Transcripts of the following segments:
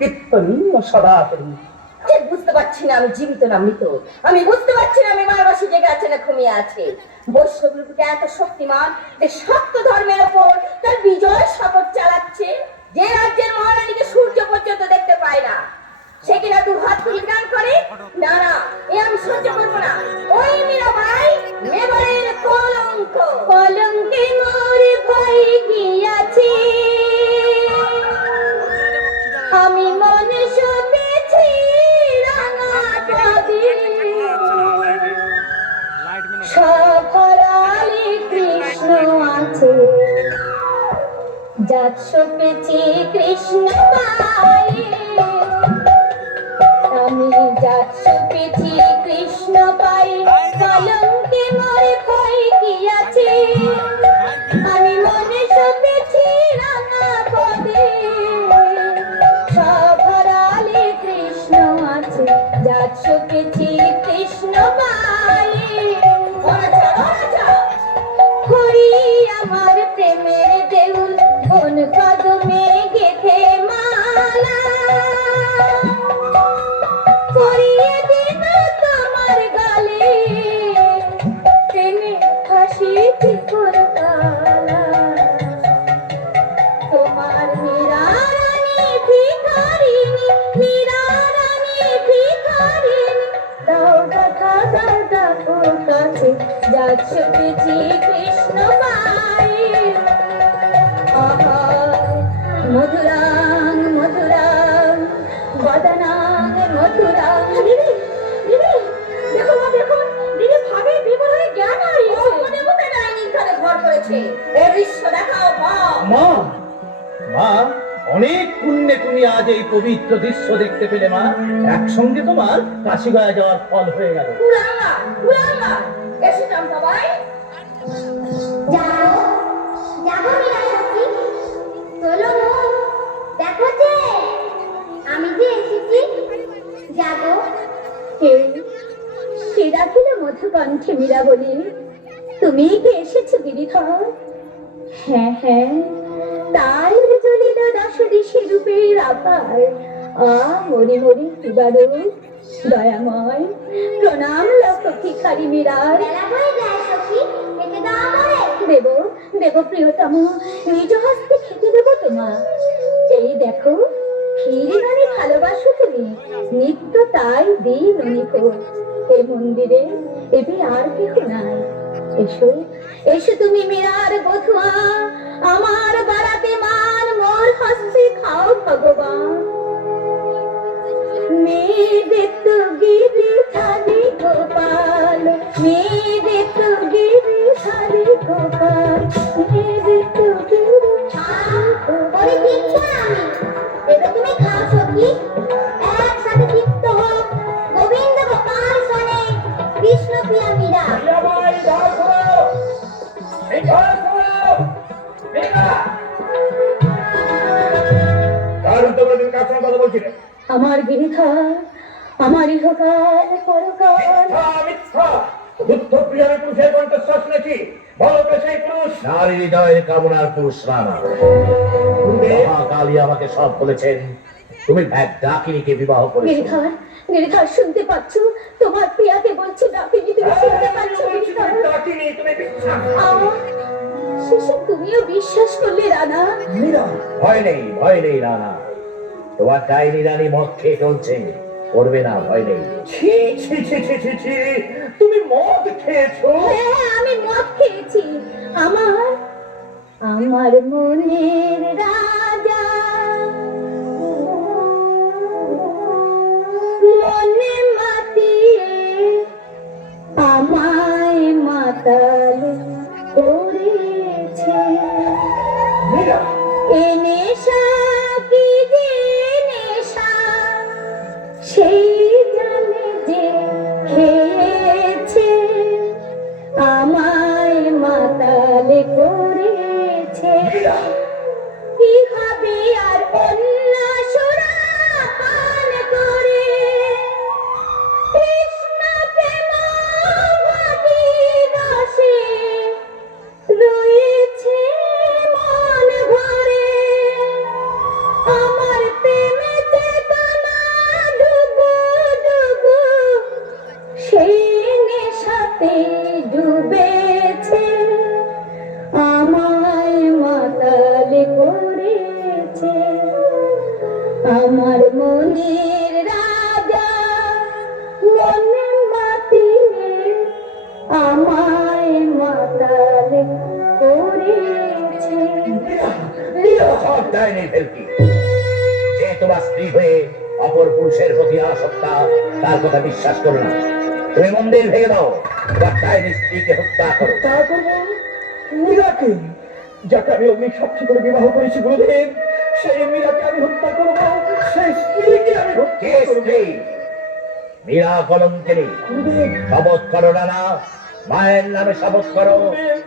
কীর্তনীয় সদাতনী। ঠিক বুঝতে পারছি না আমি জীবিত না মৃত। আমি বুঝতে পারছি না আমি মারবাসী জেগে আছে না ঘুমিয়ে আছে। বৈষ্ণবরূপকে এত শক্তিমান যে সত্য ধর্মের ওপর তার বিজয় শপথ চালাচ্ছে, যে রাজ্যের মহারানীকে সূর্য পর্যন্ত দেখতে পায় না, সে কিনা দু হাত তুলে গান করে। না না, এ আমি সহ্য করবো না। ওই মীরাবাই মেবারের কলঙ্ক, কলঙ্কে মোর ভয় গিয়াছে। আমি মনে সপেছি রাঙা চাঁদের সফরালে কৃষ্ণ আছে, যাত সপেছি কৃষ্ণ পায়ে। আমি যাত সপেছি কৃষ্ণ পায়ে, কলঙ্কে মোর ভয় গিয়াছে। আমি মনে সপেছি রাঙা পদে, সফরালে কৃষ্ণ আছে, যাত সপেছি কৃষ্ণ পায়ে। হরি আমার প্রেমের দেউল, কোন কদমে গেথে মালা, পরিয়ে দিন তোমার গালে, প্রেমে ফাঁসি চিকুর তালা। তোমার মীরারানী ভিখারিণী, মীরারানী ভিখারিণী, দাও কথা দাও ডাকো কাছে, যাত সপেছি কৃষ্ণ পায়ে। আহা মধুরাং মধুরাং বদনাং মধুরাং। দিদি দিদি দেখো মা, দেখো দিদি ভাবে বিবর হয়ে জ্ঞান হারিয়েছে। মনে মনে ডাইনিং ঘরে ঘর করেছে। এ দৃশ্য দেখাও মা। মা, মা, অনেক পুণ্যে তুমি আজ এই পবিত্র দৃশ্য দেখতে পেলে মা। একসঙ্গে তোমার কাশিগয়া যাওয়ার ফল হয়ে গেল। উড়াঙ্গা উড়াঙ্গা এসে চম্পা ভাই। যাও যাবো মীরা সখী, চলো মুখ দেখো যে আমি যে এসেছি, যাবো। সে ডাকিল মধুকণ্ঠে মীরা বলি, তুমি কি এসেছো গিরিধর? হ্যাঁ হ্যাঁ, তাই চলিল দশ দিশে রূপের আপার। মরি মরি কিবারু দয়াময়, প্রণাম লক্ষ ভিখারি মীরার। বেলা হয়ে যায় সখী, খেতে দাও আমারে। দেব দেব প্রিয়তম, নিজ হস্তে খেতে দেব তোমার। এই দেখো, ক্ষীর মানে ভালোবাসো তুমি, নিত্য তাই দিই ননিভোর। এ মন্দিরে এবে আর কেহ নাই। এসো এসো তুমি মীরার বধুয়া, আমার বাড়াতে মান, মোর হস্তে খাও ভগবান। মেরে তো গিরি ধারি গোপাল, মেরে তো গিরি ধারি গোপাল, মেরে তো গিরি ওরে দিচ্ছি আমি, এবার তুমি খাও সখী। একসাথে তৃপ্ত হোক গোবিন্দ গোপাল শোনে কৃষ্ণ প্রিয়া মীরা। মীরাবাই, দাও খোলো, এই ঘর খোলো, মীরা। কারণ তোমরা তুমি কার সঙ্গে কথা বলছিলে? আমার গিরিধর, আমার ইহকাল পরকাল। মিথ্যা, মিথ্যা। বুদ্ধ প্রিয়ার পুরুষের কণ্ঠস্বর শুনেছি। বলো কে সেই পুরুষ? নারী হৃদয়ের কামনার পুরুষ রানা। পূর্বে কালী আমাকে সব বলেছেন, তুমি এক ডাকিনীকে বিবাহ করেছো। গিরিধর, গিরিধর শুনতে পাচ্ছ? তোমার প্রিয়াকে বলছে ডাকিনি, তুমি শুনতে পাচ্ছ গিরিধর? ডাকিনি, তুমি বিশ্বাস শেষে তুমিও বিশ্বাস করলে রানা? মীরা, ভয় নেই রানা। তোমার ডাইনি রানী মদ খেয়ে চলছে, করবে না, ভয় নেই। ছি ছি ছি ছি ছি ছি, তুমি মদ খেয়েছো? হ্যাঁ, আমি মদ খেয়েছি। আমার আমার মনের রাজা, মনে মাতিয়ে আমায় মাতাল করেছে। মীরা, এ নেশা কি যে নেশা, সেই জানে যে খেয়েছে, আমায় মাতাল করেছে। মীরা, কি আমার মনের রাজা মনে মাতিয়ে আমায় মাতাল করেছে। সব ডাইনি ভেলকি, যে তোমার স্ত্রী হয়ে অপর পুরুষের প্রতি আসক্তা, তার কথা বিশ্বাস করো না। তুমি মন্দির ভেঙে দাও, তোমার ডাইনি স্ত্রীকে হত্যা করো। তা করবো মীরাকে, যাকে আমি অগ্নি সাক্ষী করে বিবাহ করেছি গুরুদেব, সেই মীরাকে আমি হত্যা করবো, সেই স্ত্রীকে আমি হত্যা কে করবো। স্ত্রী? মীরা কলঙ্কিনী। গুরুদেব, শপথ করো না, মায়ের নামে শপথ করো,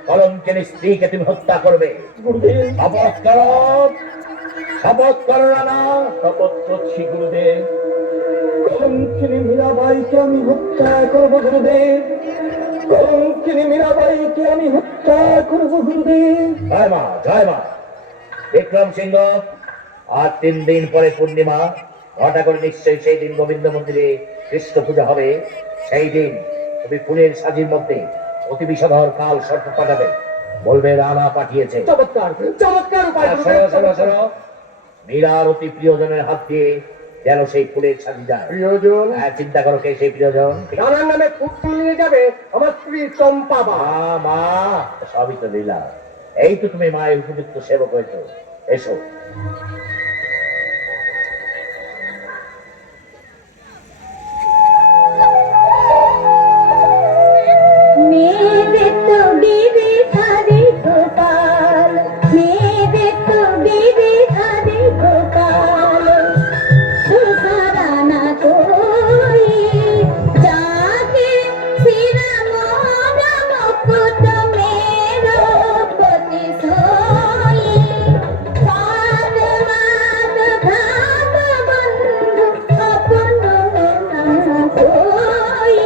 কলঙ্কিনী স্ত্রীকে তুমি হত্যা করবে। গুরুদেব, শপথ করো, শপথ করো না। শপথ করছি গুরুদেব, কলঙ্কিনী মীরাবাইকে আমি হত্যা করবো গুরুদেব, কলঙ্কিনী মীরাবাইকে আমি হত্যা করবো গুরুদেব। জয় মা, জয় মা। বিক্রম সিংহ, আর 3 দিন পরে পূর্ণিমা, ঘটা করে নিশ্চয়ই সেই দিন গোবিন্দ মন্দিরে কৃষ্ণ পূজা হবে। সেই দিন তুমি ফুলের সাজির মধ্যে অতি বিষধর কাল সর্প পাঠাবে, বলবে রানা পাঠিয়েছে। চমৎকার, চমৎকার উপায় আর গুরুদেব, শোনো শোনো চমৎকার। শোনো, মীরার অতি প্রিয়জনের হাত দিয়ে যেন সেই ফুলের সাজি যায়। প্রিয়জন, হ্যাঁ, চিন্তা করো কে সেই প্রিয়জন। রানার নামে ফুল নিয়ে যাবে আমার স্ত্রী চম্পা বা। মা, সবই তো লীলা। এই তো তুমি মায়ের উপযুক্ত সেবক হয়েছো, এসো। मेरे तो गिरे हरे गोपाल, मेरे तो गिरे हरे गोपाल, दूसरा ना कोई जाके सिरा मोरा मुकुट मेरो पति सोई, पाद माद घात बंधु अपनो ना कोई,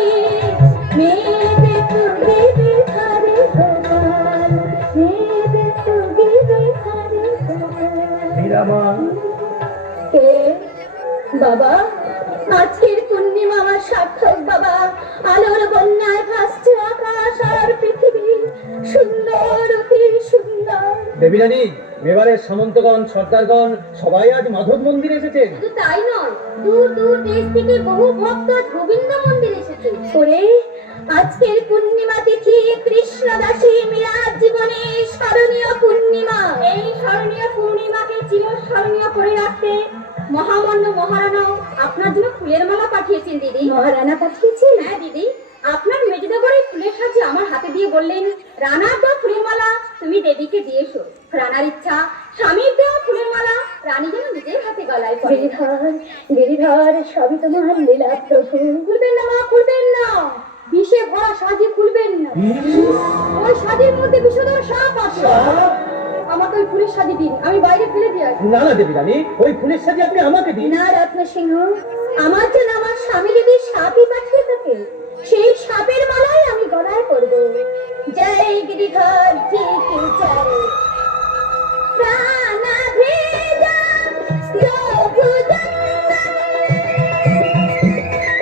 मेरे तो गिरे हरे गोपाल, मेरे तो गिरे हरे गोपाल। মীরা মা, কে বাবা? আজকের পূর্ণিমা আমার সার্থক বাবা, আলোর বন্যায় ভাসছে আকাশ আর পৃথিবী, সুন্দর অতি সুন্দর। দেবী রানী, মেবারের সামন্তগণ, সর্দারগণ সবাই আজ মাধব মন্দিরে এসেছেন। শুধু তাই নয়, দূর দূর দেশ থেকে বহু ভক্ত গোবিন্দ মন্দির এসেছে। ওরে, আজকের পূর্ণিমা তিথি কৃষ্ণদাসী মীরার জীবনে স্মরণীয় পূর্ণিমা। এই স্মরণীয় পূর্ণিমাকে চিরস্মরণীয় করে রাখতে মহামান্য মহারানা আপনার জন্য ফুলের মালা পাঠিয়েছেন দিদি। মহারানা পাঠিয়েছেন? হ্যাঁ দিদি, আপনার মেজদা করে ফুলের সাথে আমার হাতে দিয়ে বললেন, রানার দেওয়া ফুলের মালা তুমি দেবীকে দিয়ে এসো। রানার ইচ্ছা স্বামীর দেওয়া ফুলের মালা রানী যেন নিজের হাতে গলায় পরে। গিরিধর, গিরিধর, সবই তোমার লীলা প্রভু। খুলবেন না মা, খুলবেন না, বিষে ভরা সাজি খুলবেন না। ওই সাজির মধ্যে বিষধর সাপ আছে। আমাকে ওই ফুলের সাজি দিন, আমি বাইরে ফেলে দিয়ে আসি। না না দেবী রানী, ওই ফুলের সাথে আপনি আমাকে দিন। না রত্ন সিংহ, আমার জন্য আমার স্বামী যদি সাপই পাঠিয়ে থাকে, সেই সাপের মালাই আমি গলায় পরব। জয় গিরিধর জি কি জয়। প্রাণা ভেজা যোগু জন্মন,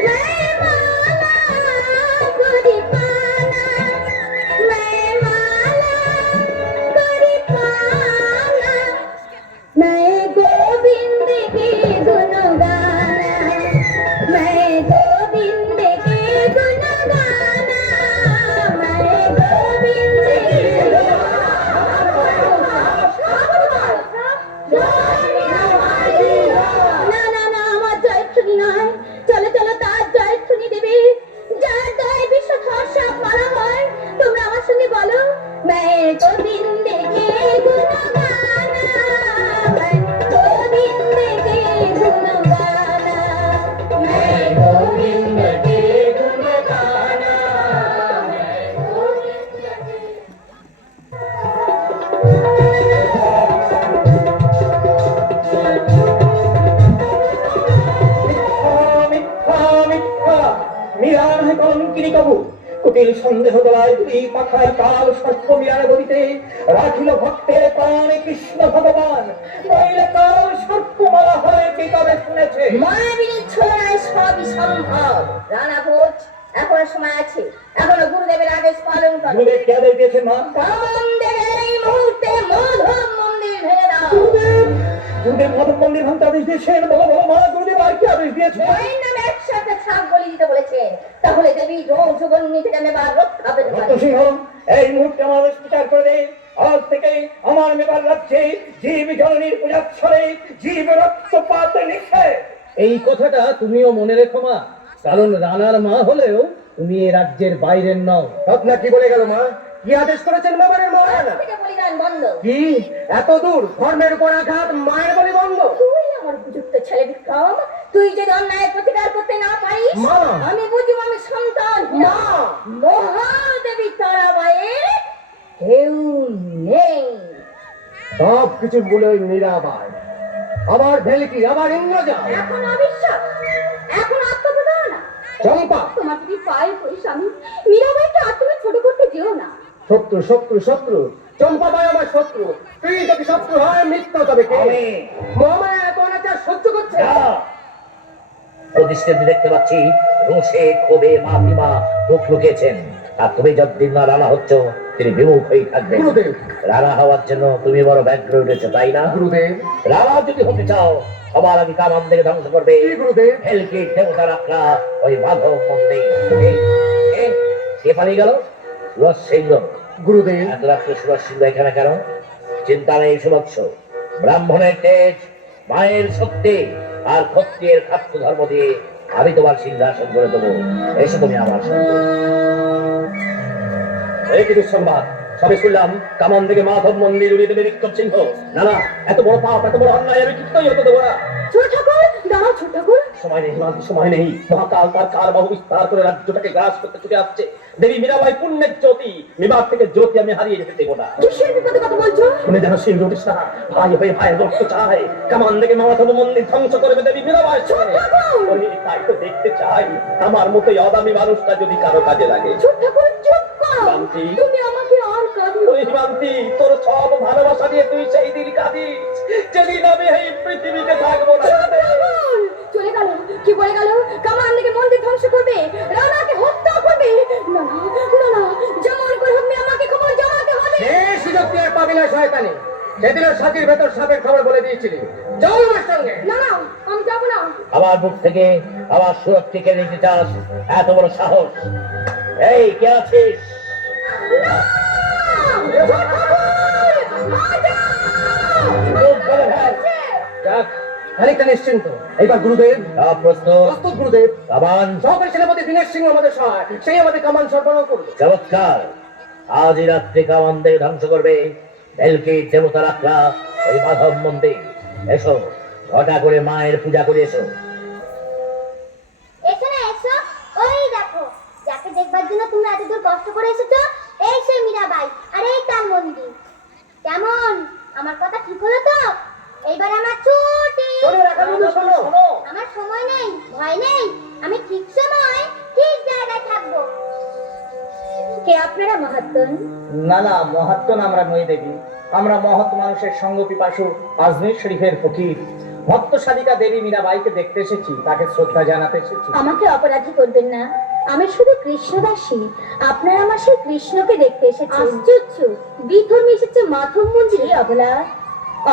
मैं माला करी पाना, मैं माला करी पाना, मैं गोविंद के गुण गाना, मैं गोविंद के गुण गाना, मैं गोविंद के না না না, আমার জয়ধ্বনি নয়, চলো চলো তার জয়ধ্বনি দেবে, যার গায়ে বিষধর সাপ মারা হয়। তোমরা আমার সঙ্গে বলো, मैं गोविंद के गुण गाना, मैं गोविंद के गुण गाना, मैं गोविंद के गुण गाना, मैं गोविंद के। মিথ্যা, মিথ্যা, মীরা নহে কলঙ্কিনী কবু। কুটিল সন্দেহ দলায় দুই পাখায় কাল সর্প মীরার গদিতে রাখিল ভক্তের প্রাণে কৃষ্ণ ভগবান। নইলে কাল সর্প মালা হয় কে তবে শুনেছে? মায়াবিনী ছলনায় সবই সম্ভব। রানা ভোজ, এখনো সময় আছে, এখনো গুরুদেবের আদেশ পালন করো। গুরুদেব কে আদেশ দিয়েছেন মা? কামদেবের এই মুহূর্তে মাধব মন্দির ভেঙে দাও। গুরুদেব, গুরুদেব মাধব মন্দির ভাঙতে আদেশ দিয়েছেন। বলো বলো মা, গুরুদেব আর কি আদেশ দিয়েছে? মায়ের নামে একসাথে ছাপ বলি দিতে বলেছেন। তাহলে দেবী যৌগন্নি থেকে আমি এবার রক্ষা পেতে পারি। রত্নসিংহ, এই মুহূর্তে আমার আদেশ বিচার করে দে। আজ থেকে আমার মেবার রাজ্যে জীব জননীর পূজাচ্ছলে জীব রক্তপাত নিষেধ। এই কথাটা তুমিও মনে রেখো মা, কারণ রানার মা হলেও তুমি এ রাজ্যের বাইরের নও। রত্না কি বলে গেল মা? কি আদেশ করেছেন মেবারের মহারানা? আজ থেকে বলিদান বন্ধ। কি এত দূর? ধর্মের উপর আঘাত, মায়ের বলি বন্ধ? তুই আমার উপযুক্ত ছেলে বিক্রম। তুই যদি অন্যায় প্রতিকার করতে না পারিস, মা! আমি বুঝবো আমি সন্তান মা! মহাদেবী তারাবাইয়ের কেউ নেই। সব কিছু বলে ওই মীরাবাই, আবার ভেলকি, আবার ইন্দ্রজা, এখন অবিশ্বাস, এখন আত্মপ্রতারণা। চম্পা। তোমার যদি পায়ে পড়ি স্বামী, মীরাবাইকে আর তুমি ছোট করতে যেও না। শত্রু শত্রু শত্রু, চম্পা ভাই আমার শত্রু। তুই যদি শত্রু হয় মৃত্যু তবে কে? মহামায়া এত অনাচার সহ্য করছে। প্রতিষ্ঠিত দেখতে পাচ্ছি রোষে ক্ষোভে মা মুখ লুকিয়েছেন। আর তুমি যতদিন না রানা হচ্ছ তিনি বিমুখ হয়ে থাকবেন। গুরুদেব। রানা হওয়ার জন্য তুমি বড় ব্যগ্র উঠেছো, তাই না? গুরুদেব। রানা যদি হতে চাও সবার আগে কামান থেকে ধ্বংস করবে কি গুরুদেব? হেলকি দেবতা রাখা ওই মাধব মন্দির। কে পালিয়ে গেল? সুরজ সিংহ। গুরুদেব। এত রাত্রে সুরজ সিংহ এখানে কেন? চিন্তা নেই সুবৎস, ব্রাহ্মণের তেজ, মায়ের শক্তি আর ক্ষত্রিয়ের খাদ্য ধর্ম দিয়ে আমি তোমার সিংহাসন করে দেবো। এসে তুমি আমার সঙ্গে। এই কি দুঃসংবাদ! সবে শুনলাম কামান থেকে মাধব মন্দির উড়িয়ে দেবে বিক্রম সিংহ। না না, এত বড় পাপ, এত বড় অন্যায় আমি কিছুতেই হতে দেবো না। ছোট ঠাকুর, দাঁড়াও ছোট ঠাকুর। সময় নেই মাঝি, সময় নেই। মহাকাল তার কার বাহু বিস্তার করে রাজ্যটাকে গ্রাস করতে ছুটে আসছে। দেবী মীরাবাই পুণ্যের জ্যোতি, বিবাহ থেকে জ্যোতি আমি হারিয়ে যেতে দেবো না। কিসের বিপদে কথা বলছো? শুনে যেন সিংহ কৃষ্ণা ভাই হয়ে ভাইয়ের রক্ত চায়। কামান থেকে মাধব মন্দির ধ্বংস করবে দেবী মীরাবাই। ওরে, তাই তো দেখতে চাই আমার মতো এই অদামি মানুষটা যদি কারো কাজে লাগে। ছোট ঠাকুর চুপ করো। শান্তি। তুমি আমাকে আর কাঁদিও। ওই শান্তি, তোর সব ভালোবাসা দিয়ে তুই সেই দিন কাঁদিস যেদিন আমি এই পৃথিবীতে থাকবো না। ঠাকুর, চলে গেল। কি বলে গেল? কামান থেকে মন্দির ধ্বংস করবে, রানাকে হত্যা করবে। না না না না, যেমন করে হোক আমাকে খবর জানাতে হবে। এই সুযোগ দিয়ে পাবি না শয়তানি। সেদিনের সাথীর ভেতর সাপের খবর বলে দিয়েছিলি। যাও আমার সঙ্গে। না না, আমি যাবো না। আমার মুখ থেকে আমার সুরক্ষা কেড়ে নিতে চাস? এত বড় সাহস! এই কে আছিস? মুখ খুলে ফেল। যাক, খানিকটা নিশ্চিন্ত। এইবার গুরুদেব। সব প্রশ্ন প্রস্তুত গুরুদেব। কামান। সহকারী সেনাপতি দীনেশ সিংহ আমাদের সহায়, সেই আমাদের কামান সরবরাহ করবে। চমৎকার! আজই রাত্রে কামান থেকে ধ্বংস করবে ভেলকি দেবতা রাখা ওই মাধব মন্দির। এসো, ঘটা করে মায়ের পূজা করে এসো। এসো না এসো, ওই দেখো, যাকে দেখবার জন্য তুমি এত দূর কষ্ট করে এসেছো, এই সেই মীরাবাই, আর এই তার মন্দির। কেমন, আমার কথা ঠিক হলো তো? এইবার আমার ছুটি। শোনো রাখাল বন্ধু, শোনো। আমার সময় নেই, ভয় নেই, আমি ঠিক সময় ঠিক জায়গায় থাকবো। কে আপনারা মহাত্মন? না না, মহাত্ম না, আমরা নই দেবী। আমরা মহৎ মানুষের সঙ্গ পিপাসু আজমির শরীফের ফকির। ভক্ত সাধিকা দেবী মীরাবাইকে দেখতে এসেছি, তাকে শ্রদ্ধা জানাতে এসেছি। আমাকে অপরাধী করবেন না, আমি শুধু কৃষ্ণদাসী। আপনারা আমার সেই কৃষ্ণকে দেখতে এসেছেন। আশ্চর্য, বিধর্মী এসেছে মাধব মন্দিরে। অবলা,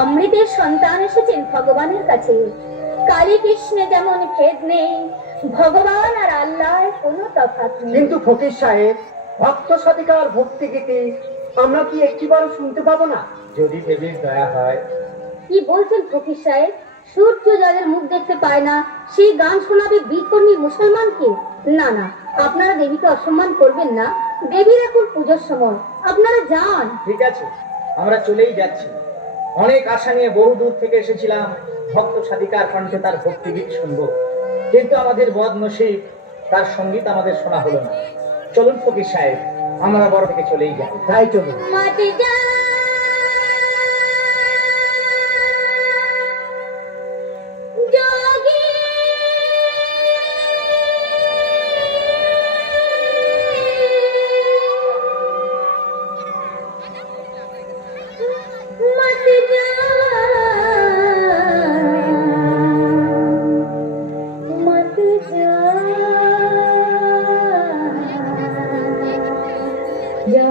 অমৃতের সন্তান এসেছেন ভগবানের কাছে। কালী কৃষ্ণে যেমন ভেদ নেই, ভগবান আর আল্লাহর কোনো তফাৎ নেই। কিন্তু ফকির সাহেব, ভক্ত সাধিকার ভক্তি গীতি আমরা কি একটিবারও শুনতে পাবো না? যদি দেবীর দয়া হয়। কি বলছেন ফকির সাহেব? সূর্য যাদের মুখ দেখতে পায় না, সেই গান শোনাবে বিধর্মী মুসলমানকে? না না, আপনারা দেবীকে অসম্মান করবেন না। দেবীর এখন পুজোর সময়, আপনারা যান। ঠিক আছে, আমরা চলেই যাচ্ছি। অনেক আশা নিয়ে বহু দূর থেকে এসেছিলাম ভক্ত সাধিকার কণ্ঠে তার ভক্তিগীত শুনবো, কিন্তু আমাদের বদনসিব, তার সঙ্গীত আমাদের শোনা হলো না। চলুন ফকির সাহেব, আমরা বড় থেকে চলেই যাই। তাই চলুন। মাটি যা যোগী মাটি যা মাটি যা যা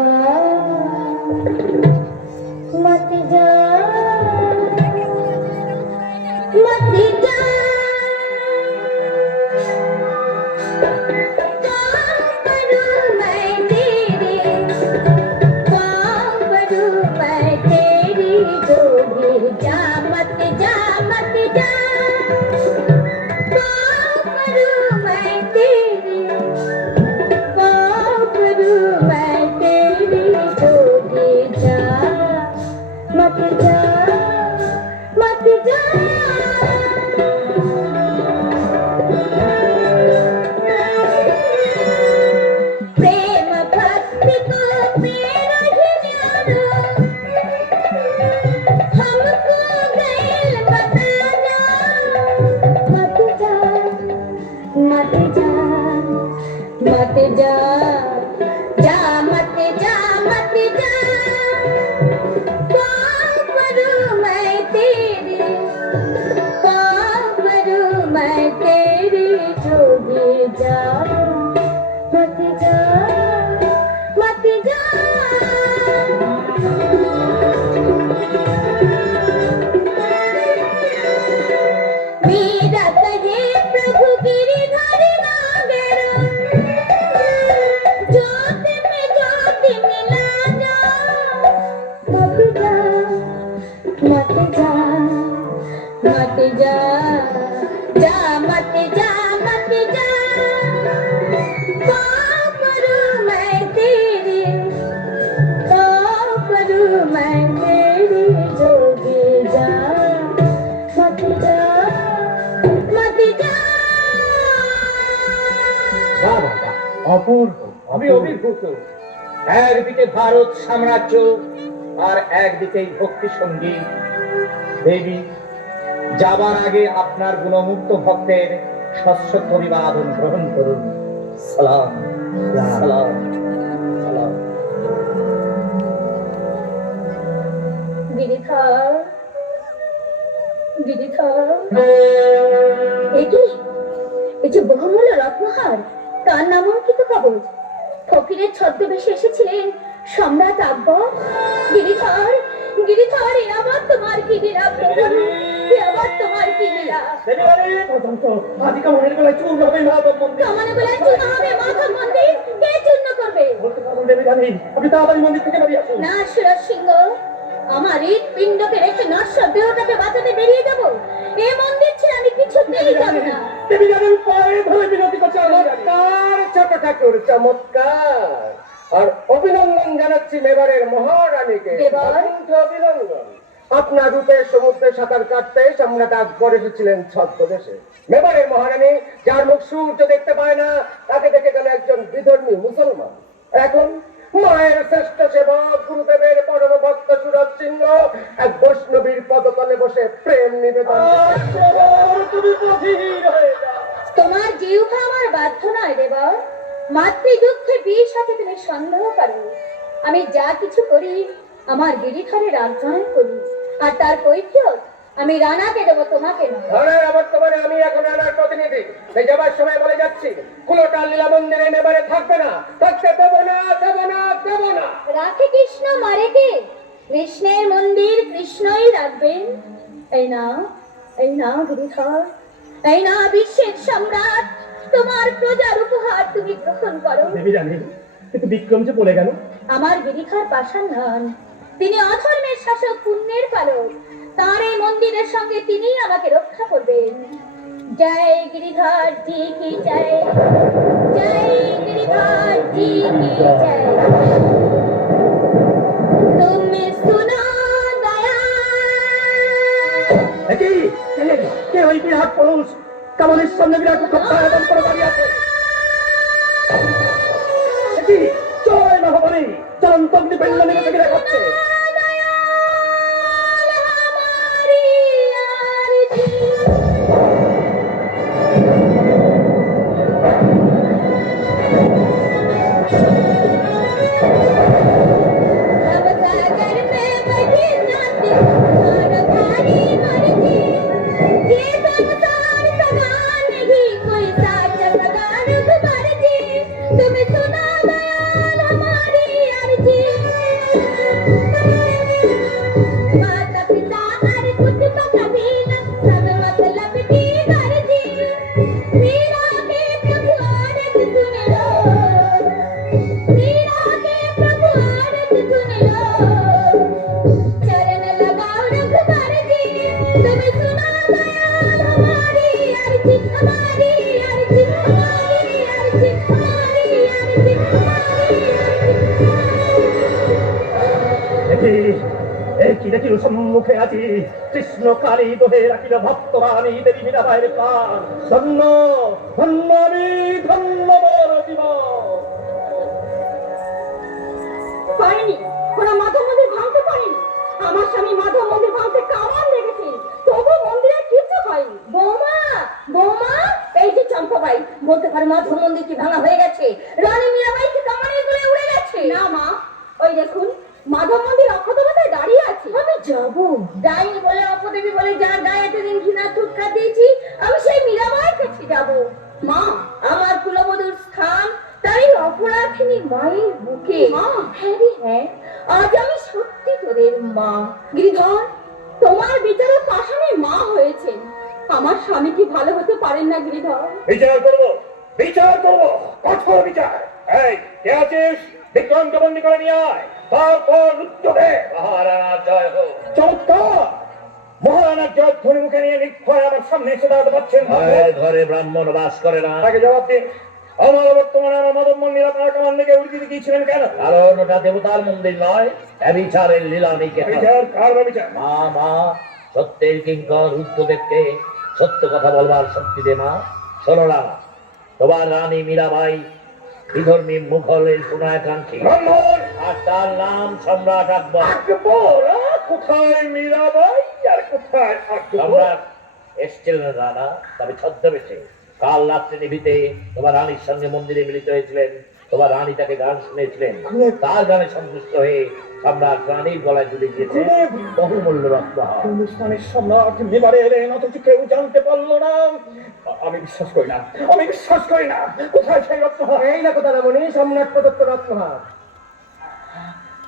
जा करूं मैं तेरे करूं मैं तेरी जोगी जा मत जा मत जा करूं मैं तेरी करूं मैं तेरी जोगी जा मत जा मत जा प्रेम भक्ति को मेरा ही न्यारो हमको गैल बता जा मत जा मत जा मत जा जा मत जा मत जा करूं मैं तेरी करूं मैं तेरी जोगी जा मत जा मत जा मीरा कहे प्रभु गिरिधर नागर ज्योत में ज्योत मिला जा मत जा मत जा मत जा जा मत जा मत जा करूं मैं तेरी करूं मैं तेरी जोगी जा मत जा मत जा অপূর্ব আমি অভিভূত একদিকে ভারত সাম্রাজ্য আর একদিকে ভক্তি সঙ্গীত দেবী যাবার আগে আপনার গুণমুক্ত ভক্তের সশ্রদ্ধ অভিবাদন গ্রহণ করুন সালাম সালাম সালাম গিরিধর গিরিধর এই যে বহুমূল্য রত্নহার তার নামাঙ্কিত কবচ ফকিরের ছদ্মবেশে এসেছিলেন সম্রাট আকবর গিরিধর গিরিধর এ আবার তোমার কি লীলা প্রভু এ আবার তোমার কি লীলা আদিকা মনের বেলায় চূর্ণ হবে মাধব মন্দির কামানে বলে চূর্ণ হবে মাধব মন্দির কে চূর্ণ করবে বলতে পারবো দেবী জানি আপনি তাড়াতাড়ি মন্দির থেকে বেরিয়ে আসুন না সুরজ সিংহ আমার হৃৎপিণ্ডকে রেখে নশ্বর দেহটাকে বাঁচাতে বেরিয়ে যাবো এ মন্দির ছেড়ে আমি কিছুতেই যাব না দেবী জানি পায়ে ধরে বিনতি করছে চমৎকার ছোট ঠাকুর চমৎকার আর অভিনন্দন জানাচ্ছি মেবারের মহারানীকে দেবর। অসংখ্য অভিনন্দন আপনার রূপের সমুদ্রে সাঁতার কাটতে সম্রাট আকবর এসেছিলেন ছদ্মবেশে মেবারের মহারানী যার মুখ সূর্য দেখতে পায় না তাকে দেখে গেল একজন বিধর্মী মুসলমান এখন মায়ের শ্রেষ্ঠ সেবক গুরুদেবের পরম ভক্ত সুরজ সিংহ এক বৈষ্ণবীর পদতলে বসে প্রেম নিবেদন তুমি বধির হয়ে যাও তোমার জিহ্বা আমার বাধ্য নয় দেবর মাতৃযুদ্ধে বীর সাথে তুমি সন্দেহ করো আমি যা কিছু করি আমার গিরিধরের আজ্ঞায় করি আর তার কৈফিয়ত আমি রানাকে দেবো তোমাকে না ধরার বর্তমানে আমি এখন রানার প্রতিনিধি তাই যাবার সময় বলে যাচ্ছি কুলোটার লীলা মন্দিরে নেবারে থাকবে না থাকতে দেবো না দেবো না দেবো না রাখে কৃষ্ণ মারে কে কৃষ্ণের মন্দির কৃষ্ণই রাখবেন এই নাও গিরিধর এই না বিশ্বের সম্রাট তোমার প্রজার উপহার তুমি গ্রহণ করো দেবী জানি কিন্তু বিক্রম যে বলে গেল আমার গিরিধর পাষাণ নন তিনি অধর্মের শাসক পুণ্যের পালক তার এই মন্দিরের সঙ্গে তিনি আমাকে রক্ষা করবেন জয় গিরিধর জি কি জয় জয় গিরিধর জি কি জয় তুমি শুনো দয়া কি কে ওই বিরাট পুরুষ কামানের সামনে বিরাট আয়োজন করে দাঁড়িয়ে আছে কি জয় মহাবলী চলন্ত অগ্নিপিণ্ড নিয়ে থেকে দেখাচ্ছে तुम्हें सुना दयाल हमारी अर्जी সম্মুখে আছি কৃষ্ণ কালী দোহে রাখিল ভক্ত রানী দেবী মীরাবাইয়ের প্রাণ। ধন্য ধন্য আমি, ধন্য মোর জীবন। পারেনি, ওরা মাধব মন্দির ভাঙতে পারেনি। আমার স্বামী মাধব মন্দির ভাঙতে কামান লেগেছে, তবু মন্দিরে কিছু হয়নি। বৌমা, বৌমা, এই যে চম্পাবাই, বলতে পারে মাধব মন্দির কি ভাঙা হয়ে গেছে? রানী মীরাবাই কি কামানের গুলে উড়ে গেছে? না মা, ওই দেখুন মাধব মন্দির অক্ষত অবস্থায় দাঁড়িয়ে আছে। আমি যাবো? ডাইনি বলে, অপদেবী বলে, যার গায়ে এতদিন ঘৃণা থুৎকার দিয়েছি, আমি সেই মীরাবাইয়ের কাছে যাবো। মা, আমার কুলবধূর স্থান তাই অপরাধিনী মায়ের বুকে। মা, হ্যাঁ রে হ্যাঁ, আজ আমি সত্যি তোদের মা। গিরিধর, তোমার বিচারে পাষাণের মা হয়েছে। আমার স্বামী কি ভালো হতে পারেন না গিরিধর? বিচার করবো, বিচার করবো, কঠোর বিচার। এই কে আছিস? বিক্রমকে বন্দি করে নিয়ে আয়, তারপর নৃত্য দে। মহারানার জয় হোক। চমৎকার! মহারানার জয় ধ্বনি মুখে নিয়ে নিক্ষয় আমার সামনে এসে দাঁড়াতে পারছেন। মায়ের ঘরে ব্রাহ্মণ বাস করে না। তাকে জবাব দিন। আমার বর্তমানে আমার মাধব মন্দির আপনার কামান থেকে উড়িয়ে দিতে গিয়েছিলেন কেন? কারণ ওটা দেবতার মন্দির নয়, বিচারের লীলামিকে। বিচার কার বিচার? মা মা, সত্যের কিঙ্কর রুদ্রদেবকে সত্য কথা বলবার শক্তি দে মা। শোনো না, তোমার রানী মীরাবাই বিধর্মী মুঘলের পুনরাকাঙ্ক্ষী, ব্রাহ্মণ আর তার নাম সম্রাট আকবর। আকবর, কোথায় মীরাবাই আর কোথায় আকবর? সম্রাট এসছিলেন রানা, তবে ছদ্মবেশে। কাল রাত্রে নিভিতে তোমার রানীর সঙ্গে মন্দিরে মিলিত হয়েছিলেন। তোমার রানী তাকে গান শুনেছিলেন, তার গানে সন্তুষ্ট হয়ে সম্রাট রানীর গলায় তুলে দিয়েছে বহুমূল্য রত্নহার। হিন্দুস্তানের সম্রাট মেবারে এলেন, অথচ কেউ জানতে পারলো না। আমি বিশ্বাস করি না, আমি বিশ্বাস করি না। কোথায় সেই রত্নহার? এই না কোথা রমণী, সম্রাট প্রদত্ত রত্নহার।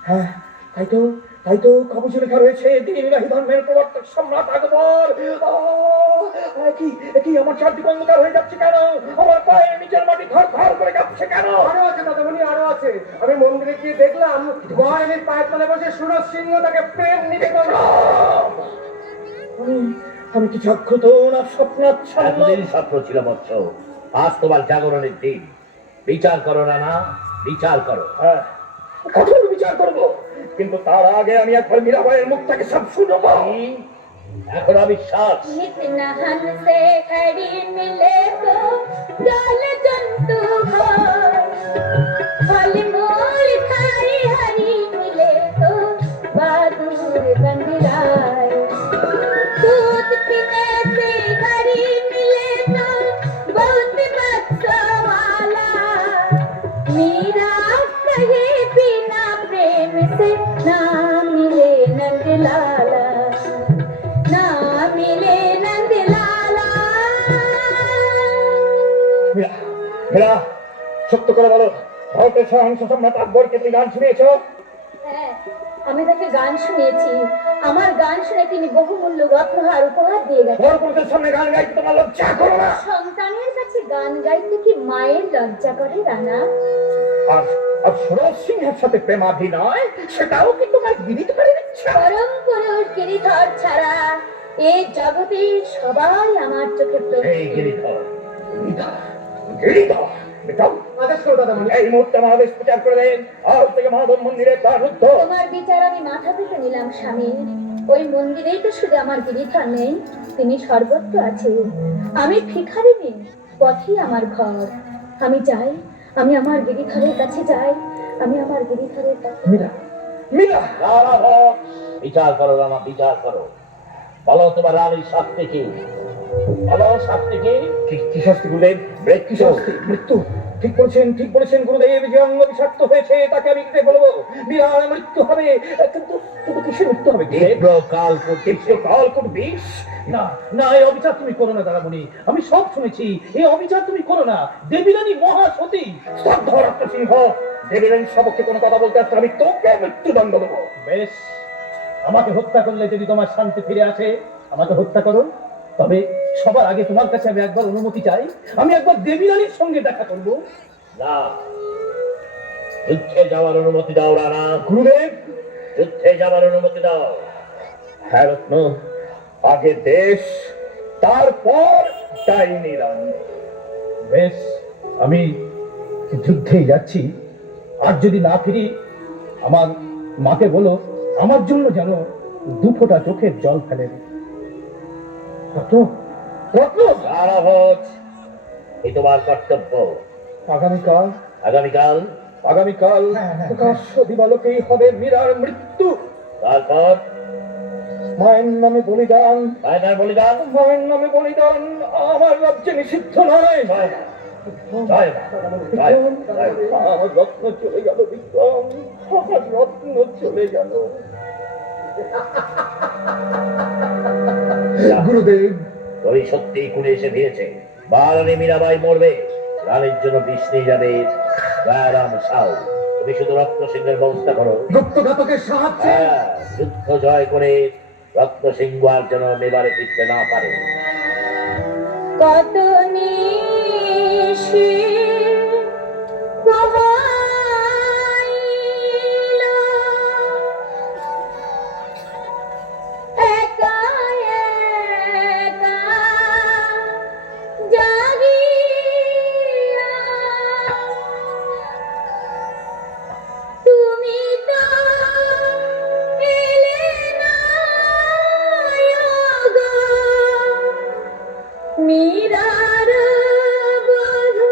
হ্যাঁ, তাই তো কাগজে লেখা রয়েছে, দিনরাহি ধর্মের প্রবর্তক সম্রাট আকবর। কি আমার চারদিক অন্ধকার হয়ে যাচ্ছে কেন? আমার পায়ের নিচের মাটি ঘর ঘর করে কাঁপছে কেন? আরো আছে দাদামণি, আরো আছে। আমি মন্দিরে গিয়ে দেখলাম গয়নের পায়ের তলে বসে সুরজ সিংহ তাকে প্রেম নিবেদন। আমি কি জাগ্রত না স্বপ্নাচ্ছন্ন? এতদিন স্বপ্ন ছিল বৎস, আজ তোমার জাগরণের দিন। বিচার করো না, বিচার করো। হ্যাঁ, কঠোর বিচার করবো, কিন্তু তার আগে আমি একবার মীরাবাইয়ের মুখটাকে সব শুনবো। এখন অবিশ্বাস। इतना हमसे खड़ी मिले तो डाल जंतु घोर, फल मूल खाए हरी मिले तो बहादुर बंदिराए, दूध पीने से हरी मिले तो बहुत बदसवाला, मीरा कहे बिना प्रेम से ना मिले नंदलाला, ना मिले नंदलाला। মীরা, সত্য করে বলো, ভারতের সহিংস সম্রাট আকবরকে তুমি গান শুনিয়েছো? হ্যাঁ, আমি তাকে গান শুনিয়েছি। আমার গান শুনে তিনি বহুমূল্য রত্নহার উপহার দিয়ে গেছেন। পরপুরুষের সামনে গান গাইতে তোমার লজ্জা করো না? সন্তানের কাছে গান গাইতে কি মায়ের লজ্জা করে রানা? আর সুরজ সিংহের সাথে প্রেমাভিনয়, সেটাও কি তোমার বিদিত করে দিচ্ছে? পরম পুরুষ গিরিধর ছাড়া এই জগতে সবাই আমার চোখে এই প্রতিষ্ঠিত। গিরিধর, গিরিধর, বেটাও, আদেশ করো দাদামণি। এই মুহূর্তে মহাদেশ প্রচার করে দেন, আজ থেকে মাধব মন্দিরে তার রুদ্ধ। তোমার বিচার আমি মাথা পেতে নিলাম স্বামী। ওই মন্দিরেই তো শুধু আমার গিরিধর নেই, তিনি সর্বত্র আছে। আমি ভিখারি নেই, পথই আমার ঘর। আমি যাই, আমি আমার গিরিধরের কাছে যাই, আমি আমার গিরিধরের কাছে। মীরা, মীরা, রানা ভক্ত, বিচার করো রানা, বিচার করো। বলো তোমার রানীর শাস্তি কি? বলো শাস্তি কি? কি শাস্তি গুরুদেব? কি শাস্তি? মৃত্যু। ঠিক বলেছেন গুরুদেব। যে অঙ্গ বিষাক্ত হয়েছে তাকে আমি কি বলবো? বিরাট মৃত্যু হবে। কিন্তু কিসের মৃত্যু হবে? তীব্র কালকূট কালকূট বিষ? না না, এই অবিচার তুমি করো না দাদামণি। আমি সব শুনেছি, এই অবিচার তুমি করো না। দেবীরানী মহাসতী। স্তব্ধ রত্নসিংহ, দেবীরানীর সপক্ষে কোনো কথা বলতে আসলে আমি তোকে মৃত্যুদণ্ড দেবো। বেশ, আমাকে হত্যা করলে যদি তোমার শান্তি ফিরে আসে, আমাকে হত্যা করো। তবে সবার আগে তোমার কাছে আমি একবার অনুমতি চাই, আমি একবার দেবীরানীর সঙ্গে দেখা করব। না, যুদ্ধে যাওয়ার অনুমতি দাও রানা। গুরুদেব, যুদ্ধে যাওয়ার অনুমতি দাও। হ্যাঁ রত্ন, আগে দেশ, তারপর ডাইনি রানী। বেশ, আমি যুদ্ধেই যাচ্ছি। আর যদি না ফিরি, আমার মাকে বলো আমার জন্য যেন দু ফোঁটা চোখের জল ফেলেন। রত্ন, রত্ন, রারাভোজ, এই তোমার কর্তব্য। আগামীকাল আগামীকাল আগামীকাল প্রকাশ্য দিবালোকেই হবে মীরার মৃত্যু। তারপর মায়ের নামে বলিদান, ফাইনাল বলিদান। মায়ের নামে বলিদান আমার রাজ্যে নিষিদ্ধ নয়। জয় মা, জয় মা, জয় মা, জয় মা। আমার রত্ন চলে গেল বিক্রম, আমার রত্ন চলে গেল। গুরুদেব, রবি সত্যি কুলে এসে ভিড়েছে। বারানি মীরাবাই মরবে, রানীর জন্য বিষ নিয়ে যাবে দয়ারাম সাউ। তুমি শুধু রত্ন সিংহের ব্যবস্থা করো। গুপ্তঘাতকের সাহায্যে হ্যাঁ, যুদ্ধ জয় করে রত্ন সিংহ আর যেন মেবারে ফিরতে না পারে। কত নিশি পোহাইল, একা একা জাগিয়া, তুমি তো এলে না গো, মীরার বধূ।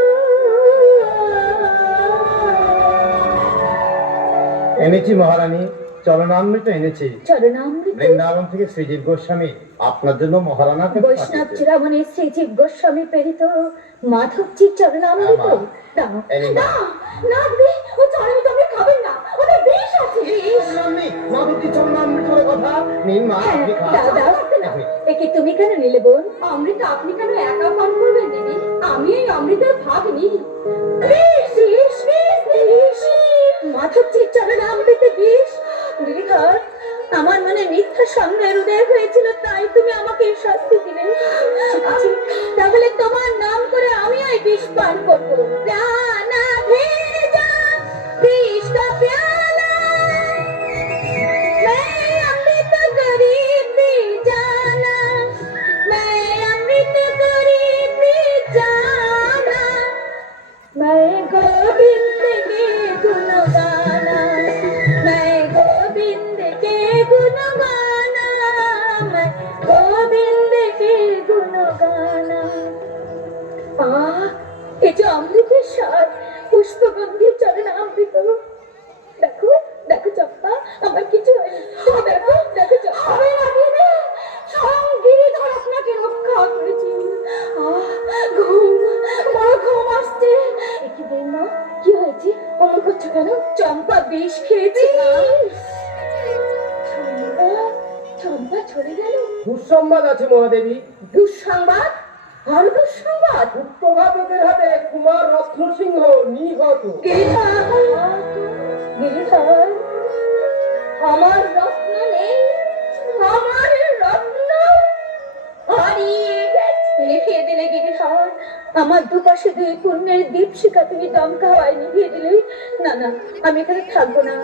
এনেছি মহারানী, চরণামৃত এনেছি। চরণামৃত? বৃন্দাবন থেকে শ্রীজীব গোস্বামী আপনার জন্য মহারানাকে বৈষ্ণব চূড়ামণি শ্রীজীব গোস্বামী প্রেরিত মাধবজির চরণামৃত? হ্যাঁ, মা। না এই নিন, মা। না না দিদি, ও চরণামৃত আপনি খাবেন না, ওটা বিষ আছে। বিষ? মাধবী চরণামৃত বলে কথা। নিন মা, হ্যাঁ, আপনি খান। দাও দাও। একে তুমি কেন নিলে বোন? অমৃত আপনি কেন একা পান করবেন দিদি? আমি এই অমৃতের ভাগ নিই। বিষ, বিষ, বিষ, বিষ। মাধবজির চরণামৃতে বিষ? গিরিধর, আমার মনে মিথ্যা সন্দেহের উদয় হয়েছিল, তাই তুমি আমাকে এই শাস্তি দিলে। ঠিক আছে, তাহলে তোমার নাম করে আমি এই বিষ পান করবো। প্রাণা ভেজা বিষ কা প্যালা, मैं अमृत गरीब भी जाना, मैं अमृत गरीब भी जाना, मैं गोविंद के गुण गाना, मैं गोविंद के गुण गाना, मैं गोविंद के गुण गाना। এই যে অমৃতের স্বাদ, পুষ্পগন্ধি চরণামৃত। দেখো দেখো চম্পা, আমার কিছু হয়নি। তুমি দেখো দেখো চম্পা। স্বয়ং গিরিধর আপনাকে রক্ষা করেছি। ঘুম, বড় ঘুম আসছে। কি বৌমা, কি হয়েছে? অমন করছো কেন? চম্পা বিষ খেয়েছে। চম্পা, চম্পা চলে গেল। দুঃসংবাদ আছে মহাদেবী। দুঃসংবাদ? আর দুঃসংবাদ? গুপ্তঘাতকের হাতে কুমার রত্নসিংহ নিহত। গিরিধর, গিরিধর, আমার রত্ন নেই, আমার রত্ন হারিয়ে গেছে। লিখিয়ে দিলে গিরিধর, আমার দুপাশে দুই পুণ্যের দীপশিখা তুমি দমকা হওয়ায় নিভিয়ে দিলে। না না, আমি এখানে থাকবো না,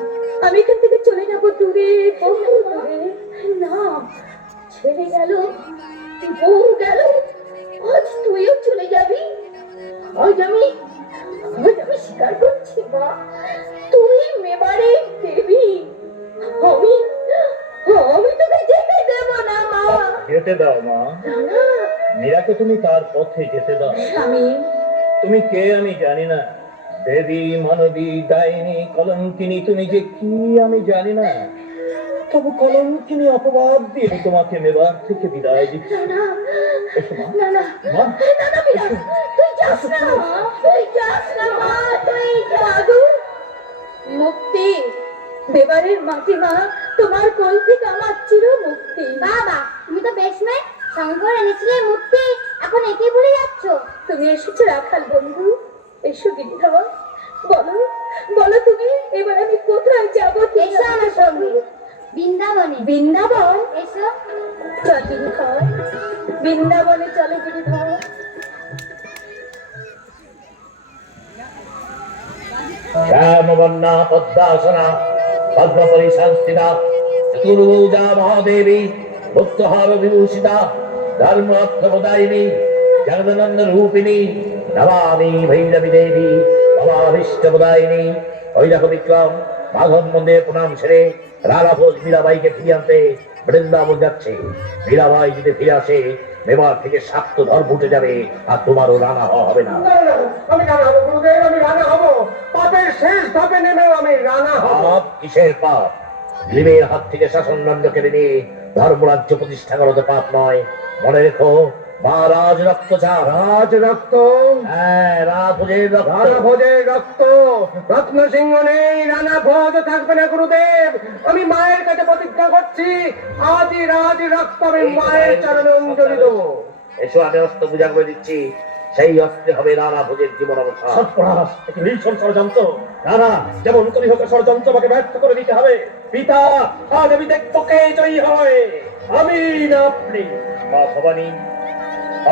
আমি এখান থেকে চলে যাবো দূরে, বহু দূরে। না, ছেলে গেল, বউ গেল, আজ তুইও চলে যাবি। আজ আমি স্বীকার করছি মা, তুই মেবারে দেবী। আমি আমি তোকে যেতে দেব না মা। যেতে দাও মা, না মীরাকে তুমি তার পথে যেতে দাও। স্বামী, তুমি কে আমি জানি না, দেবী, মানবী, ডাইনি, কলঙ্কিনী, তুমি যে কি আমি জানি না, তবু কলঙ্কিনী অপবাদ দিয়ে তোমাকে মেবার থেকে বিদায় দিচ্ছি। না এসো মা। না না মা, না না বিনা, তুই যাস না, তুই যাস না মা, তুই যাবি। মুক্তি, দেবারের মাটি মা, তোমার কোল থেকে আমার চির মুক্তি। বাবা, তুমি তো বেশ মেয়ে, সঙ্গে করে এনেছিলে মূর্তি, এখন একে ভুলে যাচ্ছ। তুমি এসেছো রাখাল বন্ধু, এসো গিরিধর, বলো বলো তুমি এবার আমি কোথায় যাবো? এসো আমার সঙ্গে, বৃন্দাবনে। বৃন্দাবন? এসো। চল গিরিধর, বৃন্দাবনে চলো গিরিধর। শ্যামবর্ণা পদ্মাসনা পদ্মপরি সংস্থিতা চতুর্ভুজা মহাদেবী ভক্তহার বিভূষিতা ধর্ম অর্থপ্রদায়িনী জগদানন্দ রূপিণী নমামি ভৈরবী দেবী মমাভীষ্টপ্রদায়িনী। ওই দেখো বিক্রম, মাধব মন্দিরে প্রণাম সেরে রাধাভোজ মীরাবাইকে ফিরিয়ে আনতে বৃন্দাবন যাচ্ছে। মীরাবাই যদি ফিরে আসে, মেবার থেকে শাক্ত ধর্ম উঠে যাবে, আর তোমারও রানা হওয়া হবে না। না, না, আমি রানা হবো গুরুদেব, আমি রানা হবো। পাপের শেষ ধাপে নেমেও আমি রানা হবো। পাপ কিসের পাপ? ভীমের হাত থেকে শাসনদণ্ড কেড়ে নিয়ে ধর্মরাজ্য প্রতিষ্ঠা করা তো পাপ নয়। মনে রেখো, মহারাজ রক্ত চান। রাজ রক্ত, হ্যাঁ, রানা ভোজের রক্ত। রানা ভোজের রক্ত। রত্ন সিংহ নেই, রানা ভোজ থাকবে না গুরুদেব। আমি মায়ের কাছে প্রতিজ্ঞা করছি, আজই রাজ রক্ত আমি মায়ের চরণে অঞ্জলি দেবো। এসো, আমি অস্ত্র পূজা করে দিচ্ছি। সেই অস্ত্রে হবে রানা ভোজের জীবন অবসান। সর্বনাশ, এটি ভীষণ ষড়যন্ত্র। না না, যেমন করি হোক ষড়যন্ত্র আমাকে ব্যর্থ করে দিতে হবে। পিতা, আজ আমি দেখবো কে জয়ী হয়, আমি না আপনি। মা ভবানী,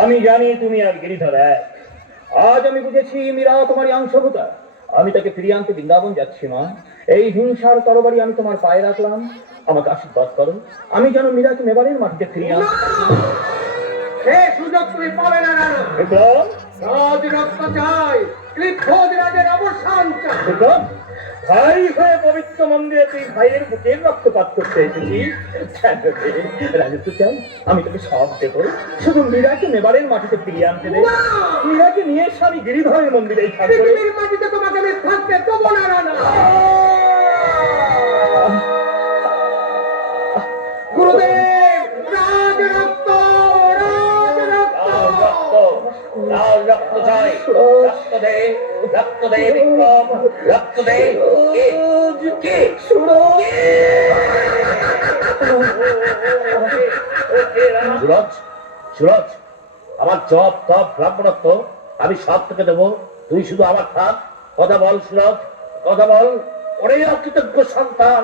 আমি জানি তুমি আর গিরিধর এক। আজ আমি বুঝেছি মীরা তোমারই অংশভূতা। আমি তাকে ফিরিয়ে আনতে বৃন্দাবন যাচ্ছি মা। এই হিংসার তরবারি আমি তোমার পায়ে রাখলাম। আমাকে আশীর্বাদ করো, আমি যেন মীরাকে মেবারের মাটিতে ফিরিয়ে আন। সে সুযোগ তুমি পাবে না রানা। বিক্রম, রাজ রক্ত চাই, ক্লিপ্পোজ রাজের অবসান চাই। বিক্রম, ভাই হয়ে পবিত্র মন্দিরে তুই ভাইয়ের বুকের রক্তপাত করতে এসেছিস। রাজত্ব চাই, আমি তোকে সব দেবো, শুধু মীরাকে মেবারের মাটিতে ফিরিয়ে আনতে দে। মীরাকে নিয়ে স্বামী গিরিধরের মন্দিরেই থাকবে। পৃথিবীর মাটিতে তোমাকে আমি থাকতে দেবো না রানা। গুরুদেব, রাজ রক্ত, রাজ রক্ত। লাল রক্ত চাই, রক্ত দে, রক্ত দে বিক্রম, রক্ত দে। কে? কে? সুরজ, সুরজ, আমার জপ তপ ব্রাহ্মণত্ব আমি সব থেকে দেবো, তুই শুধু আমার থাক। কথা বল সুরজ, কথা বল। ওরে অকৃতজ্ঞ সন্তান,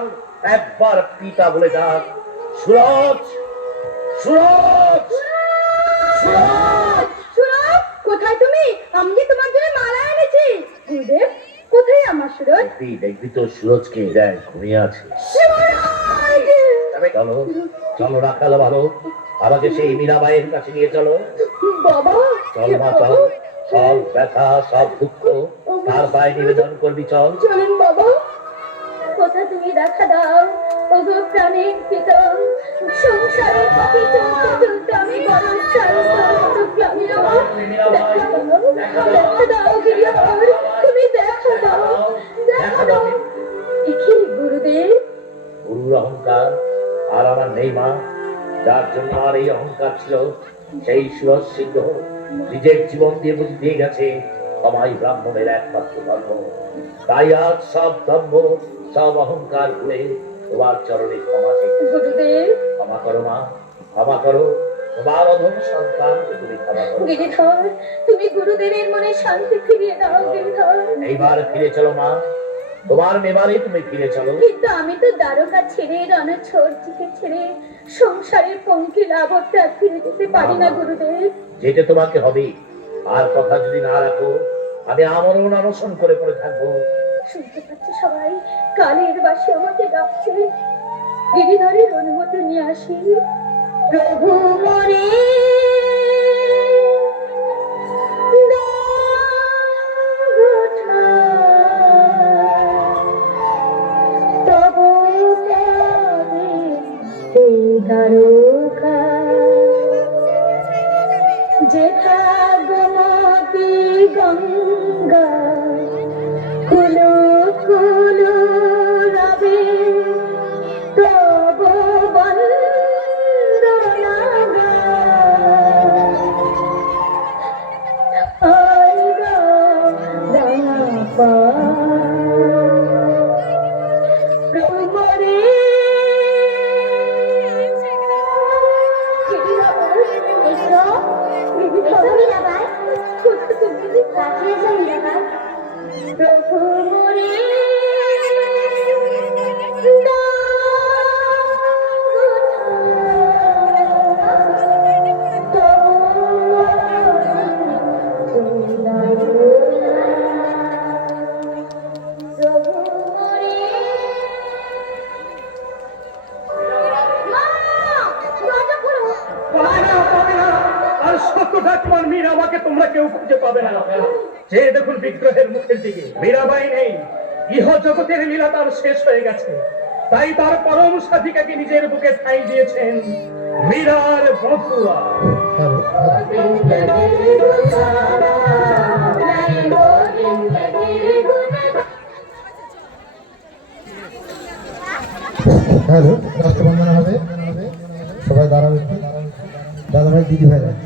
একবার পিতা বলে ডাক। সুরজ, সুরজ, সুরজ। সুরজ, কোথায় তুমি? আমি যে তোমার জন্য মালা এনেছি। গুরুদেব, কোথায় আমার সুরজ? দেখবি, দেখবি তো সুরজকে, দেখ ঘুমিয়ে আছে। চলো, চলো রাখাল ভালো, আমাকে সেই মীরাবাইয়ের কাছে নিয়ে চলো। বাবা, চল মা, চল। সব ব্যথা, সব দুঃখ তার পায়ে নিবেদন করবি, চল। চলুন বাবা। কোথা তুমি দেখা দাও, ওগো প্রাণের পিতা। সংসারের পথে চলতে চলতে আমি বড় ক্লান্ত, ক্লান্ত আমার। দেখা দাও গিরিধর, তুমি দেখা দাও, দেখা দাও। কি গুরুদেব? গুরুর অহংকার আর আমার নেই মা। যার জন্য আর এই অহংকার ছিল, সেই সুরজ সিংহ নিজের জীবন দিয়ে বুঝ দিয়ে গেছে সবাই ব্রাহ্মণের একমাত্র ধর্ম। তাই আজ সব ধর্ম, সব অহংকার ভুলে তোমার চরণে ক্ষমা চাই। গুরুদেব, ক্ষমা করো মা, ক্ষমা করো। তোমার অধম সন্তানকে তুমি ক্ষমা করো। গিরিধর, তুমি গুরুদেবের মনে শান্তি ফিরিয়ে দাও গিরিধর। এইবার ফিরে চলো মা, তোমার মেবারে তুমি ফিরে চলো। কিন্তু আমি তো দ্বারকা ছেড়ে, রণছোড়জিকে ছেড়ে সংসারের পঙ্কি লাভতে আর ফিরে যেতে পারি না গুরুদেব। যেতে তোমাকে হবে, আর কথা যদি না রাখো আমি আমরণ অনশন করে পড়ে থাকবো। শুনতে পাচ্ছি সবাই, কালের বাসি আমাকে ডাকছে। গিরিধরের অনুমতি নিয়ে আসি। প্রভু মরে তবু দ্বারকা যেথা গোমতী গঙ্গা কুলো কুলো রবে তব বন্দনা প্রভু মোরে আর সত্যটা তোমার মীরাবাকে তোমরা কেউ খুঁজে পাবে না। যে দেখুন বিগ্রহের মুখের দিকে, মীরাবাই নেই। ইহ জগতের লীলা তার শেষ হয়ে গেছে। তাই তার পরম সাধিকাকে নিজের বুকে ঠাঁই দিয়েছেন মীরার বধুয়া। হ্যালো, রাষ্ট্রবন্দনা হবে, সবাই দাঁড়াবে একটু। দাদা ভাই, দিদি ভাই।